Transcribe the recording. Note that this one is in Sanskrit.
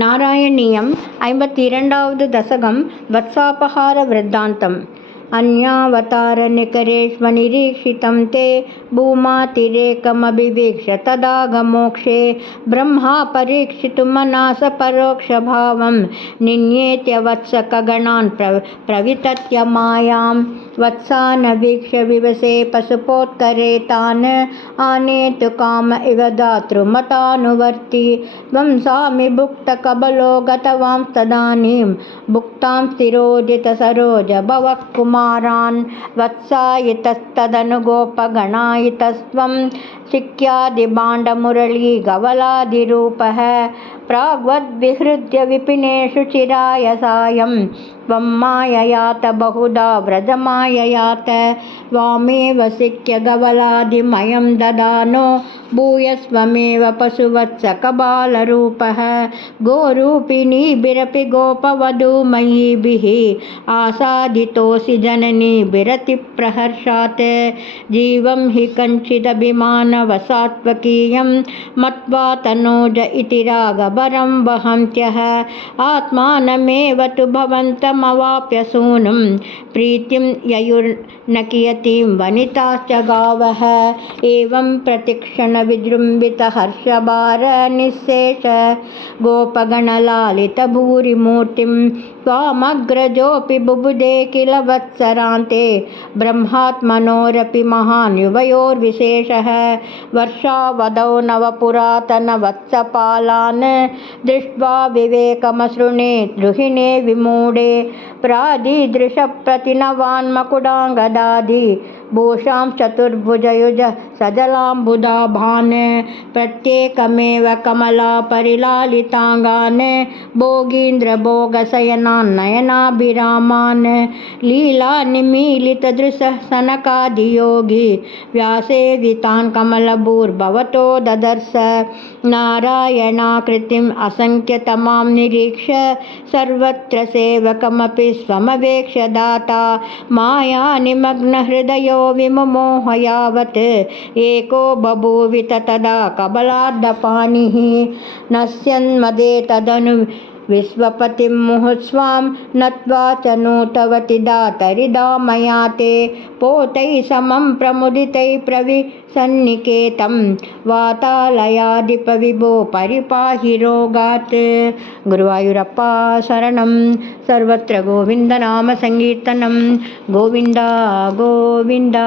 नारायणीयम् 52వ दशकं वत्सापहारवृत्तान्तम् अन्यावतारनिकरेष्वनिरीक्षितं ते भूमातिरेकमभिवीक्ष्य तदागमोक्षे ब्रह्मा परीक्षितुमनास परोक्षभावं निन्येत्य वत्सकगणान् प्रवितत्य मायां वत्सान् वीक्ष्य विवसे पशुपोत्करे तान् आनेतु काम इव दातृमतानुवर्ती वंसामि भुक्तकबलो गतवांस्तदानीं भुक्तां स्थिरोदितसरोज भवः कुमारान् वत्सायितस्तदनुगोपगणायितस्त्वं शिक्यादिभाण्डमुरळी गवलादिरूपः प्राग्वद्विहृद्य विपिनेषु चिराय सायं त्वं माययात बहुधा व्रजमाययात त्वामेव सिक्य गवलादिमयं ददानो भूयस्वमेव पशुवत्सकबालरूपः गोरूपिणीभिरपि गोपवधूमयीभिः आसादितोऽसि जननीभिरतिप्रहर्षात् जीवं हि कञ्चिदभिमानवसात्त्वकीयं मत्वा तनोज इति रागभरं वहन्त्यः आत्मानमेव तु भवन्तमवाप्य सूनुं प्रीतिं ययुर्न कियतीं वनिताश्च गावः एवं प्रतिक्षणविजृम्भितहर्षभारनिःशेष गोपगणलालितभूरिमूर्तिं त्वामग्रजोऽपि बुबुधे किल वत्सरान्ते ब्रह्मात्मनोरपि महान् युवयोर्विशेषः वर्षावधौ नवपुरातनवत्सपालान् दृष्ट्वा विवेकमसृणे द्रुहिणे विमूढे प्रादिदृशप्रतिनवान्मकुडाङ्गदादि भूषां चतुर्भुजयुज सजलाम्बुदाभान् प्रत्येकमेव कमलापरिलालिताङ्गान् भोगीन्द्रभोगशयनान् नयनाभिरामान् लीलानिमीलितदृशः सनकादियोगी व्यासेवितान् कमलभूर्भवतो ददर्श नारायणाकृतिम् असङ्ख्यतमां निरीक्ष्य सर्वत्र सेवकमपि स्वमवेक्ष्य दाता मायानिमग्नहृदयो विमुमोह यावत् एको बभूवित तदा कबलार्धपाणिः नश्यन्मदे तदनु विश्वपतिं मुहुस्वां नत्वा च नूतवति दातरिदामया ते पोतैः समं प्रमुदितैः प्रविसन्निकेतं वातालयाधिपविभो परिपाहि रोगात् गुरुवायूरप्प शरणं सर्वत्र गोविन्दनामसङ्कीर्तनं गोविन्द गोविन्द।